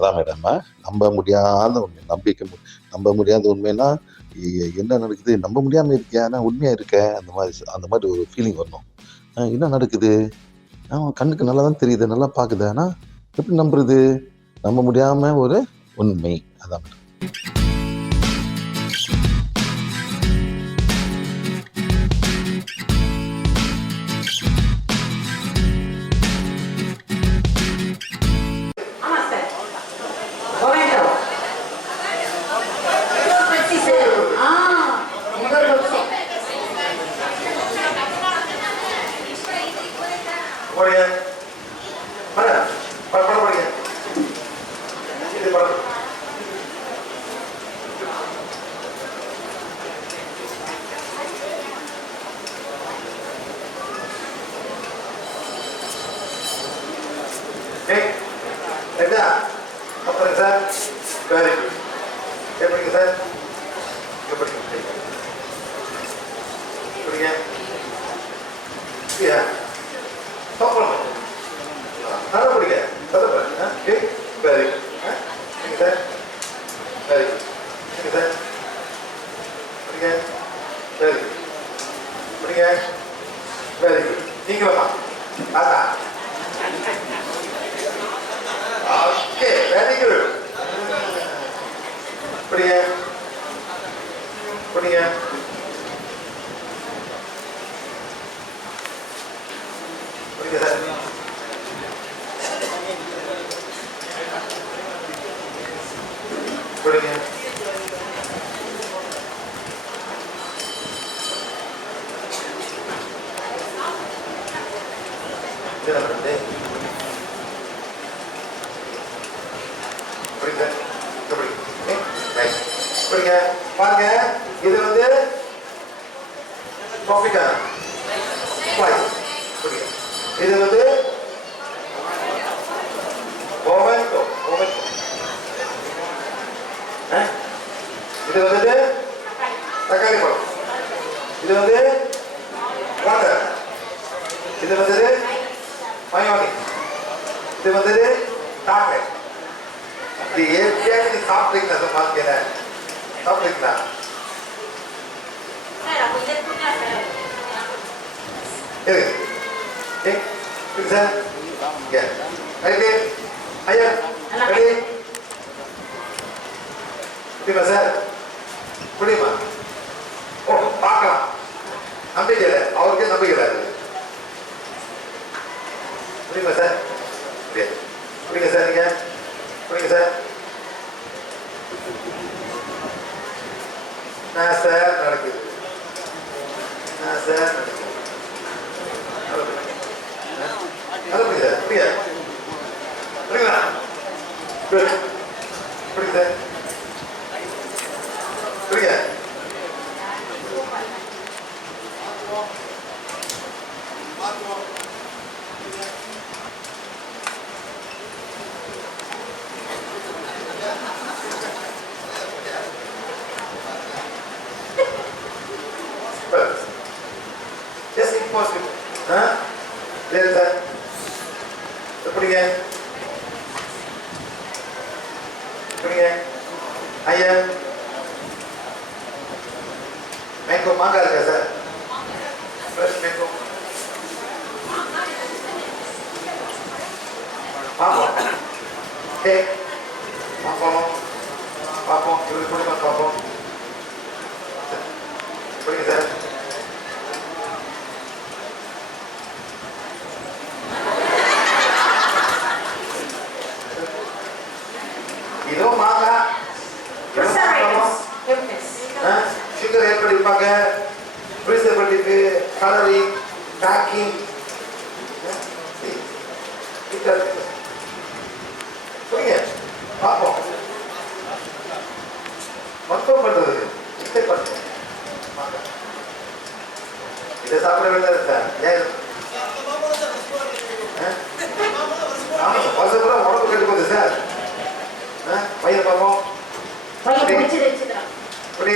அதான் மேடம், நம்ப முடியாத உண்மை, நம்ப முடியாத உண்மைன்னா, என்ன நடக்குது? நம்ப முடியாம இருக்கியா? ஆனா உண்மையா இருக்க. அந்த மாதிரி ஒரு ஃபீலிங் வரணும். என்ன நடக்குது? கண்ணுக்கு நல்லா தான் தெரியுது, நல்லா பாக்குது. ஆனா எப்படி நம்புறது? நம்ப முடியாம ஒரு உண்மை. அதான் மேடம். அப்புறம் சார் வெரி குட். எப்படிங்க சார்? எப்படி எப்படிங்க? சாப்பிடணும் நல்லா பிடிக்க very good. Sir very good. Sir பிடிங்க வெரி குட். பிடிங்க வெரி குட். நீங்களா தாத்தா? Okay very good. பிடிங்க பிடிங்க. பிடிங்க சார். பிடிங்க. பாருங்க, இது வந்து இது வந்து இது வந்து தக்காளி பழம், இது வந்து வாட்டர், இது வந்து மயோனி, இது வந்து சாக்லேட். இது ஏற்கனவே நீ சாப்பிட்டீங்களா? பார்க்கல சாப்பிட்டீங்களா? சார் ஐயா முடியுமா சார்? முடியுமா? ஓ பார்க்கலாம். நம்பிக்கை அவருக்கே நம்பிக்கை. முடியுமா சார்? முடியுங்க சார். நீங்க முடியுங்க சார். சார் நடக்குது. சார் நடக்குது. அது புரியுது புரியாது புரியுங்களா? புரியுது புரியுது. Just impossible. சார் எப்படிங்க? எப்படிங்க ஐயா? மேங்கோ மாங்காய் இருக்கா சார்? ஃப்ரெஷ் மேங்கோ பார்ப்போம். பார்ப்போம் பார்ப்போம். இவருக்கு பிடிமா பார்ப்போம். எப்படிங்க சார்? இதோ மாங்கா சுகர் ஏற்படுத்திப்பாங்க. Preservative, colouring, packing. புரியுங்க? பார்ப்போம். மொத்தம் பண்றது இதை சாப்பிட வேண்டியது சார். ஏன் வருஷம் பூரா உடம்பு கெட்டு போகுது சார். பையன் பார்ப்போம். இப்படி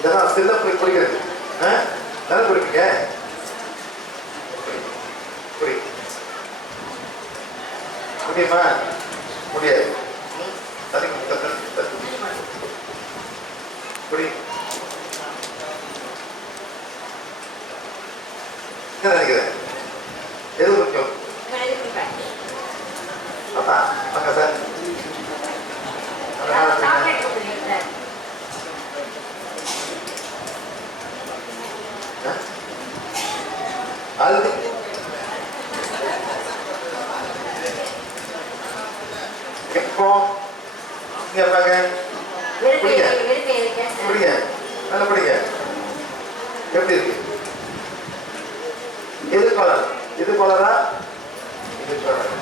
இதெல்லாம் சின்ன பிடிக்கிறது. முடியுமா? முடியாது. தண்ணி புரியும். என்ன நினைக்கிறேன்? எது முக்கியம்? அப்பா அக்கா சார் அது எப்போ இங்க பாருங்க. பிடிங்க பிடிங்க நல்லா பிடிங்க. எப்படி இருக்கு? எது கலர்? இது கலரா? இது கலர்.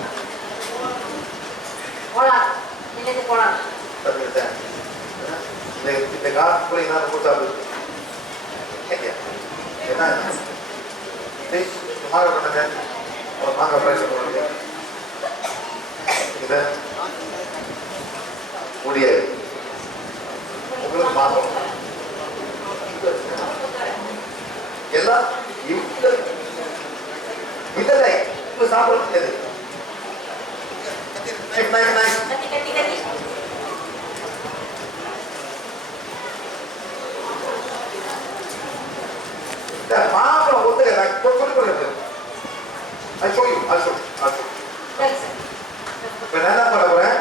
இந்த காசு போய் நான் கொடுத்தாரு என்ன மாங்க பண்ணுங்க. ஒரு மாங்க பிரைஸ் பண்ணுங்க. இதை முடியாது. உங்களுக்கு மாற்றம் எல்லாம் இல்லை இப்ப சாப்பிட முடியாது. மாப்பிளம் ஒத்து இப்ப நான் என்ன பண்ண போறேன்?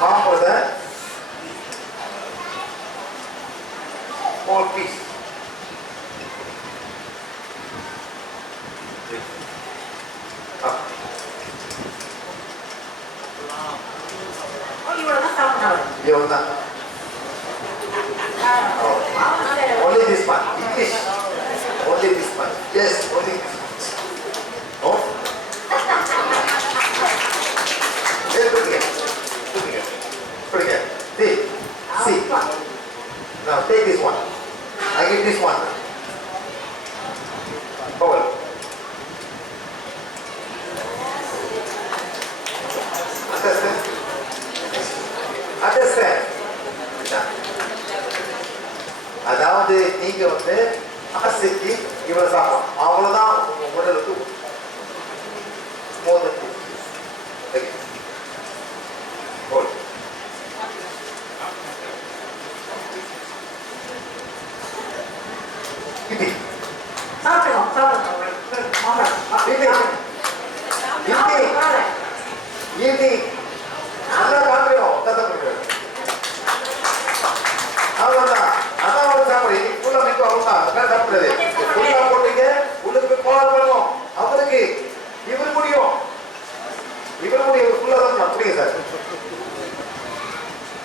மாப்பிளத்தை small piece. இவ்வளவுதான். Only this one. English. Only this one. Yes, only this one. No? Yes, put it. Put it. See. See. Now take this one. I give this one. Forward. Understand? Understand? அதாவது நீங்க வந்து ஆசைக்கு இவ்வளவு சாப்பிடலாம். அவ்வளவுதான் உங்க உடலுக்கு மோதல்.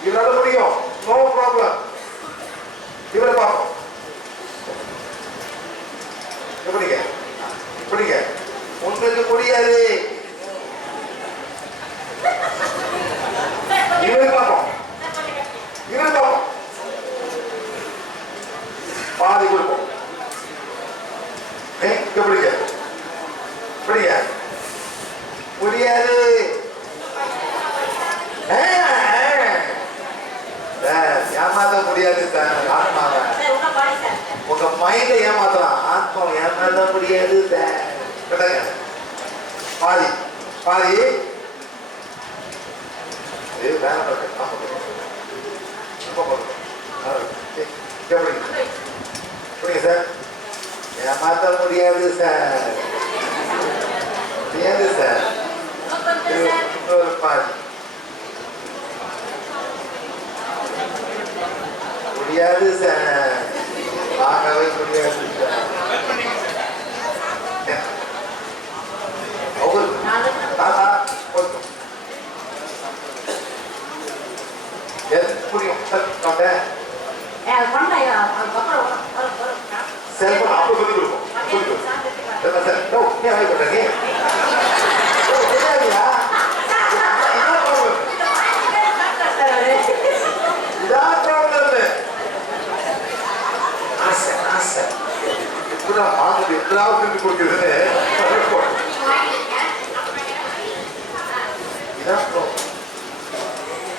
இவரால முடியும். No problem. இவரை பார்ப்போம். எப்படிங்க? இப்படிங்க. உங்களுக்கு முடியாது. இவரை பார்ப்போம். இவரை பார்ப்போம். பாதி கொடுப்போம். எப்படிங்க? இப்படிங்க. முடியாது. ஏமாத்த முடியாது சார். ஆத்மாவை உங்க மைண்ட ஏமாத்தலாம். ஆத்மா ஏமாத்த முடியாது சார். பாதி பாதி புரியுங்க சார். ஏமாத்த முடியாது சார். முடியாது சார். இன்னொரு பாதி முடியாது சார். பார்க்கவே முடியாது சார். தாத்தா கொஞ்சம் புரியும். செல்போன் அப்போ சொல்லி கொடுப்போம். ஏன் வாங்கி போட்டாங்க?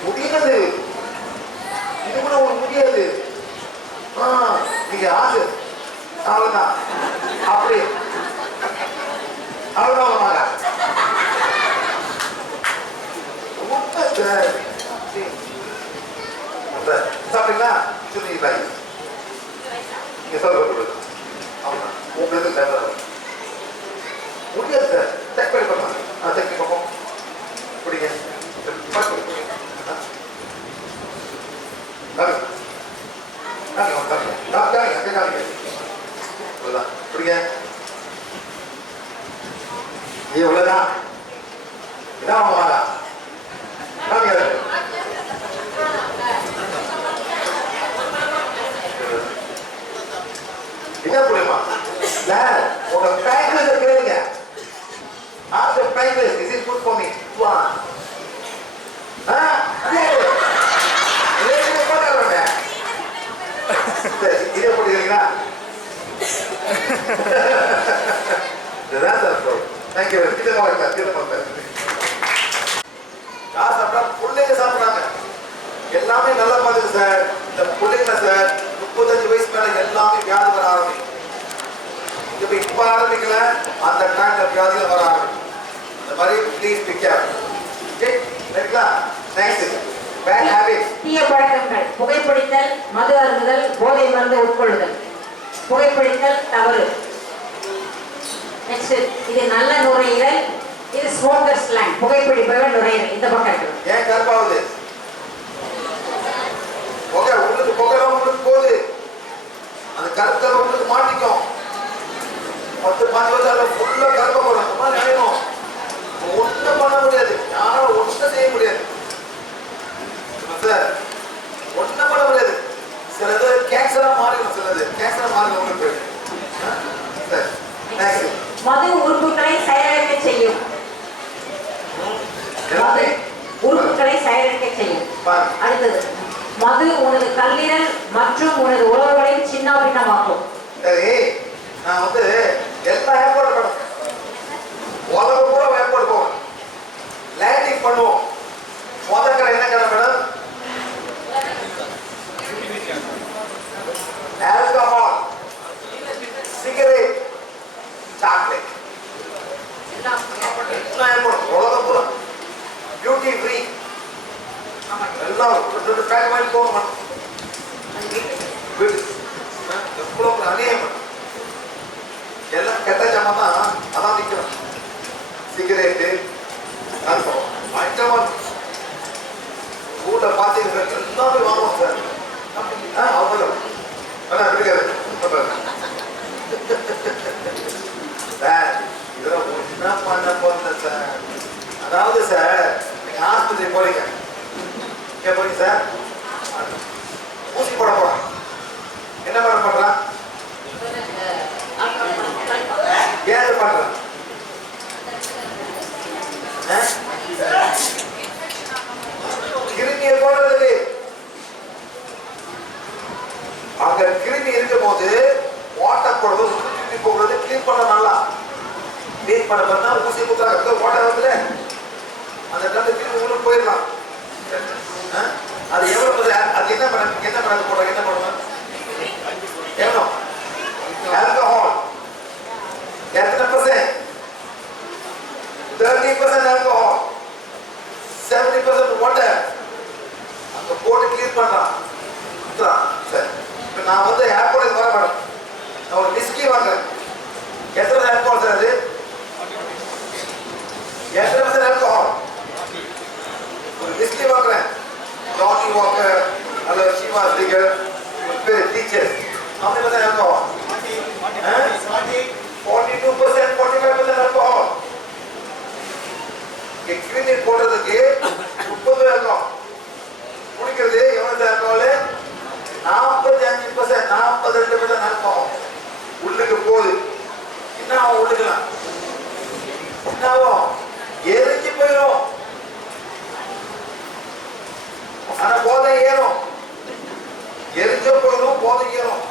முடியாது. இது கூட ஒரு முடியாது. இவ்வளவுதான். இதான் உங்க மகா. காமிங்க. என்ன புரியுமா? சார் உங்க பேங்க்ல கேளுங்க. After practice, this is good for me. One. இதே போட்டுக்கிறீங்களா? இதுதான் சார் ப்ரோ. தேங்க்யூ. காசு சாப்பிட்டா பிள்ளைங்க சாப்பிட்றாங்க. எல்லாமே நல்லா பாத்துக்கு சார். இந்த பிள்ளைங்க சார் 35 வயசு மேல எல்லாமே வியாதி வர ஆரம்பிக்கும். இப்ப ஆரம்பிக்கல, அந்த டைம்ல வியாதிகள் வர ஆரம்பிக்கும். இந்த மாதிரி ப்ளீஸ் பிக் கேர். ஓகே ரைட்லா? Next bad habits. தீய பழக்கங்கள்: புகைப்பிடித்தல், மது அருந்துதல், போதை மருந்து உட்கொள்ளுதல். புகைப்பிடித்தல் தவறு. நெக்ஸ்ட் இது நல்ல நுரையீரல், இது ஸ்மோக்கர் ஸ்லாங். புகைப்பிடிப்பவன் நுரையீரல் இந்த பக்கம் இருக்கு. ஏன் கர்ப்பாவது? ஓகே உங்களுக்கு புகைலாம் உங்களுக்கு போகுது, அந்த கருத்தை உங்களுக்கு மாட்டிக்கும். 10-15 வருஷம் ஃபுல்லா கருப்பை போடும். அந்த மாதிரி நினைக்கணும். ஒன்றும் பண்ண முடியாது, யாரும் ஒன்றும் செய்ய முடியாது சார். ஒன்றும் பண்ண முடியாது. சிலது கேன்சரா மாறிடும், சிலது கேன்சரா மாறிடும் உங்களுக்கு சார். நெக்ஸ்ட் மது உறுப்புகளை செயலிழக்க செய்யும். மது உறுப்புகளை செயலிழக்க செய்யும். அடுத்தது மது உனது கல்லீரல் மற்றும் உனது உறவுகளை சின்ன பின்னமாக்கும். சரி, நான் வந்து எல்லா ஏர்போர்ட் போனோம், உலகம் கூட ஏர்போர்ட் போவோம், லேண்டிங் பண்ணுவோம். முதல் கடை என்ன கடை madam? Alcohol, cigarette, chocolate. Airport உலகம் பூரா டியூட்டி ஃப்ரீ. எல்லாம் பேக் பண்ணி போகணும். எவ்வளோ அநியாயம். எல்லாம் கெட்ட ஜாமான் தான், அதான் விற்கிறோம். சிகரெட்டு, ஆல்கஹால், ஐட்டமாக ஊரில் பார்த்தீங்கன்னா எல்லாமே வாங்குவோம் சார். அவ்வளோ ஆனால் இருக்காது சார். இதெல்லாம் என்ன பண்ண போகிறேன் சார். அதாவது சார், நீங்கள் ஆஸ்பத்திரி போறீங்க, ஏன் போறீங்க சார்? ஊசி போட போகிறான். என்ன பண்ண பண்ணுறான்? ஏன் பண்றான்? கிருமியை போடுறது. அங்க கிருமி இருக்கும் போது வாட்டர் போடுறது, சுற்றி போடுறது, கிளீன் பண்ண நல்லா கிளீன் பண்ண பண்ணா ஊசி குத்துறாங்க. வாட்டர் வந்து அந்த இடத்துல கிருமி உள்ள போயிடலாம். அது எவ்வளவு? அது என்ன பண்ண போடுறாங்க? என்ன பண்ணுவாங்க? எவ்வளோ? ஆல்கஹால் எத்தனை %? 30% ஆல்கஹால், 70% வாட்டர். அங்க போட்டு கிளீன் பண்றான். சரி, இப்போ நான் வந்து ஏர்போர்ட்டுக்கு வர மேடம், நான் ஒரு விஸ்கி வாங்குறேன். எத்தனை ஆல்கஹால் சார் அது? எத்தனை % ஆல்கஹால்? ஒரு விஸ்கி வாங்குறேன், ஜானி வாக்கர் அல்லது ஷீவா ஸ்ரீகர் டீச்சர்ஸ், அவங்க தான் ஆல்கஹால் 42%, 45% ஆல்கஹால். கிருமி போடுறதுக்கு 30 ஆல்கஹால், குடிக்கிறது எவ்வளவு ஆல்கஹால்? 45%, 42% ஆல்கஹால் உள்ளுக்கு போகுது. என்ன ஆகும்? உள்ளுக்கலாம் என்ன ஆகும்? எரிஞ்சு போயிடும். ஆனா போதை ஏறும், எரிஞ்ச போயிடும், போதை ஏறும்.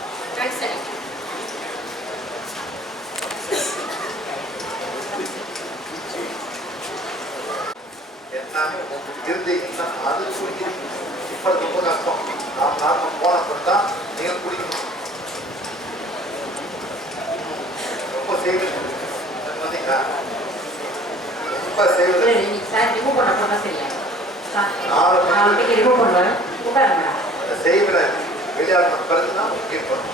எல்லாமே உங்களுக்கு இருந்தீங்கன்னா அது குடிக்கணும். இப்ப ரொம்ப கஷ்டம். நாம் போனப்பறம் தான் நீங்க குடிக்கணும். ரொம்ப செய்வது பார்த்தீங்களா? ரொம்ப செய்வது செய்விட வெளியாடுற பிறகு தான் கேட்கணும்.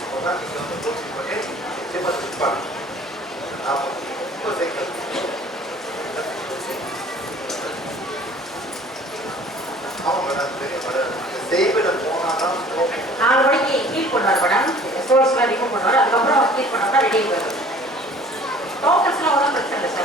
அப்போதான் நீங்க வந்து கோச்சிங் பண்ணி நிச்சயமா திருப்பாங்க. நாம் ரொம்ப செய்வது செய்விட போனாதான் 4 மணிக்கு ஹீட் பண்ணுவார் மேடம். ஸ்டோர்ஸ்லாம் ரிமூவ் பண்ணுவார். அதுக்கப்புறம் ஹீட் பண்ணால் ரெடி ஆகிடுவார். டோக்கன்ஸ்லாம் ஒன்றும் பிரச்சனை இல்லை சார்.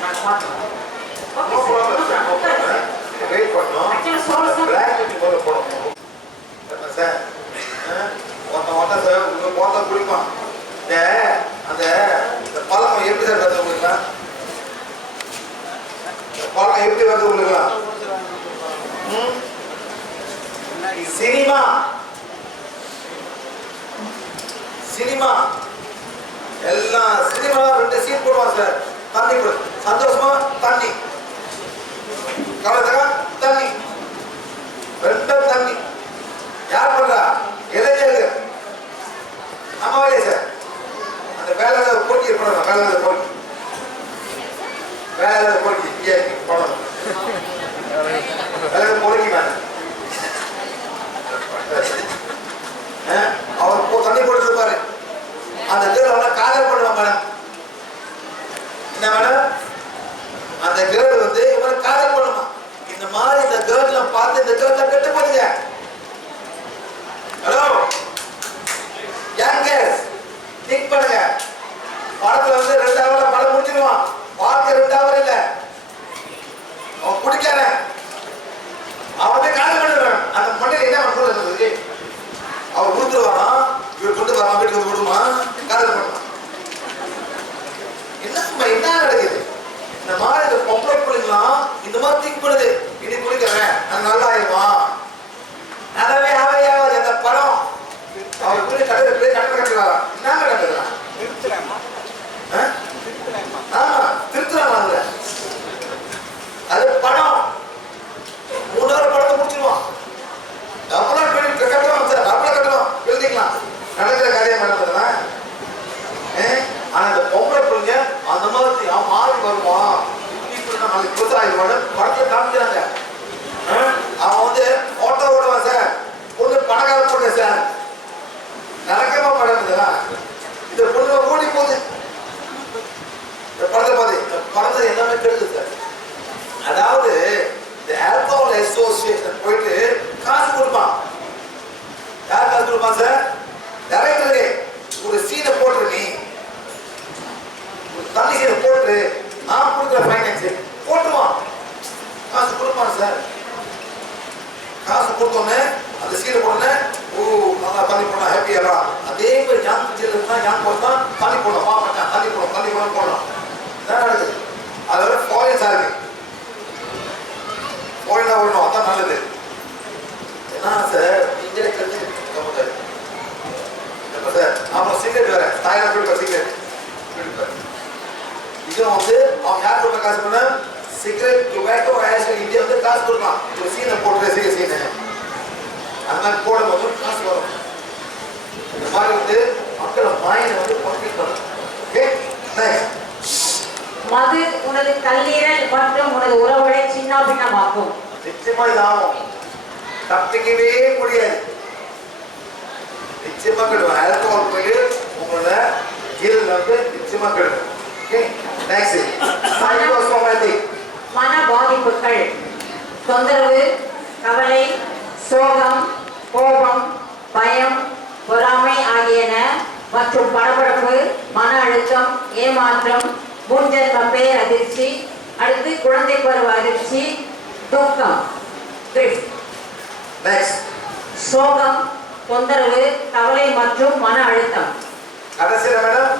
பாருங்க எப்படி வருது உங்களுக்கு. சினிமா சினிமா எல்லாம் சினிமா 2 சீன் போடுவாங்க சார். தண்ணி சந்தோஷமா தண்ணி, கவலைதா தண்ணி, 2 தண்ணி. யார் பண்றா? இளைஞர்கள். நம்ம வேலையே சார். அந்த வேலை போட்டி பண்ணணும். வேலை போட்டி பண்ணணும். வேலை போட்டி மேடம் அவர் தண்ணி போட்டு இருப்பாரு. அந்த கேர்ள் காதல் பண்ணுவாங்க மேடம். என்ன மேடம்? அந்த கேர்ள் வந்து இவரை காதல் பண்ணுமா. இந்த மாதிரி இந்த கேர்ள் பார்த்து இந்த கேர்ள் கெட்டு போடுங்க. ஹலோ யங் கேர்ள்ஸ், திங்க் பண்ணுங்க. படத்துல வந்து 2 ஹவர்ல படம் முடிச்சிடுவான். வாழ்க்கை 2 ஹவர் இல்ல. அவன் குடிக்காரன். அவன் காதல் பண்ணுவான். அந்த மண்ணில் என்ன பண்ணுறது? அவர் கொடுத்துருவானா, இவர் கொண்டு வரான், வீட்டுக்கு வந்து கொடுமா, காதல் பண்ணுவான். என்ன நடக்குது? இந்த மாதிரி இந்த பொம்பளை பிள்ளைங்களாம் இந்த மாதிரி திங்க் பண்ணுது. இனி குடிக்கிறேன், நான் நல்லா ஆயிடுவான். அதவே ஆவையாவது அந்த படம் அவர் கடையில் போய் கட்டணம் கட்டுறாரா? என்ன கட்டுறான்? ஆமா, திருத்துறாங்க. அது படம் 3 ஹவர் படத்தை முடிச்சிருவான். அப்புறம் கட்டணும் சார், அப்புறம் கட்டணும் எழுதிக்கலாம். நடக்கிற காரியம் நடந்ததுன்னா ஆனா இந்த பொம்பளை பிள்ளைங்க அந்த மாதிரி மாறி வருவான். நாளைக்கு புதுசாகிடுவான்னு படத்துல காமிக்கிறாங்க. அவன் வந்து ஓட்ட ஓடுவான் சார். பொண்ணு பணக்கார பொண்ணு சார். நடக்கமா படம். இந்த பொண்ணு ஓடி போகுது. இந்த படத்தை பார்த்து இந்த படத்தை எல்லாமே கெடுது சார். அதாவது இந்த ஆல்கஹால் அசோசியேஷன் போயிட்டு காசு கொடுப்பான். யார் காசு கொடுப்பான் சார்? டைரக்டரே ஒரு சீனை போட்டு, நீ ஒரு தண்ணி சீனை போட்டு நான் கொடுக்குற ஃபைனான்ஸ் போட்டுவான். காசு கொடுப்பான் சார். காசு கொடுத்தோன்னே அந்த சீனை போடனே ஓ நல்லா தண்ணி போடலாம் ஹாப்பியாரா. அதே மாதிரி ஞான் பிடிச்சிருந்தா ஞான் போட்டா தண்ணி போடணும். மாட்டான் தண்ணி போடணும் போடலாம். என்ன நடக்குது? அதோட ஃபாரின் சார் இருக்கு. ஃபாரினா ஓடணும், அதான் நல்லது. என்ன சார் நீங்களே கருத்து சார். அப்புறம் சிகரெட் வேற தாய்லாந்து கொடுப்பார். சிகரெட் இதுவும் வந்து அவன் யார் கொடுத்த காசு பண்ண? சிகரெட் டொபேட்டோ ஆஷ் இந்தியா வந்து காசு கொடுப்பான். ஒரு சீனை போட்டு சீனை அந்த மாதிரி போடும்போது காசு வரும். இந்த மாதிரி வந்து மக்கள் மைண்ட் வந்து பண்ணிக்கணும். ஓகே, மது உனது கல்லீரல் மற்றும் உனது உறவுகளை சின்ன பின்னமாக்கும். நிச்சயமா இது ஆகும். தப்பிக்கவே முடியாது. நிச்சயமா கெடுவோம். ஆல்கஹால் போய் உங்களோட ஈரல் வந்து நிச்சயமா கெடுவோம். ஓகே, நெக்ஸ்ட் மன பாதிப்புகள், தொந்தரவு, கவலை, சோகம், கோபம், பயம், பொறாமை ஆகியன மற்றும் படபடப்பு, மன அழுத்தம், ஏமாற்றம், முன்ஜென்ம பேர் அதிர்ச்சி, அடுத்து குழந்தை பருவ அதிர்ச்சி, துக்கம், சோகம், தொந்தரவு, கவலை மற்றும் மன அழுத்தம். கடைசியில் மேடம்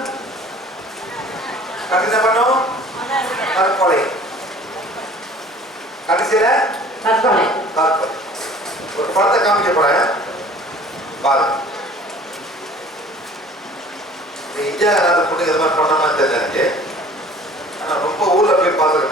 கடைசியில் பண்ணோம் தற்கொலை. கடைசியில் தற்கொலை. ஒரு படத்தை காமிக்க போறேன் பாருங்க. இந்தியா பொண்ணு இது மாதிரி பண்ண மாதிரி தெரியல எனக்கு. ஆனா ரொம்ப ஊர்ல போய் பார்த்துருக்கேன்.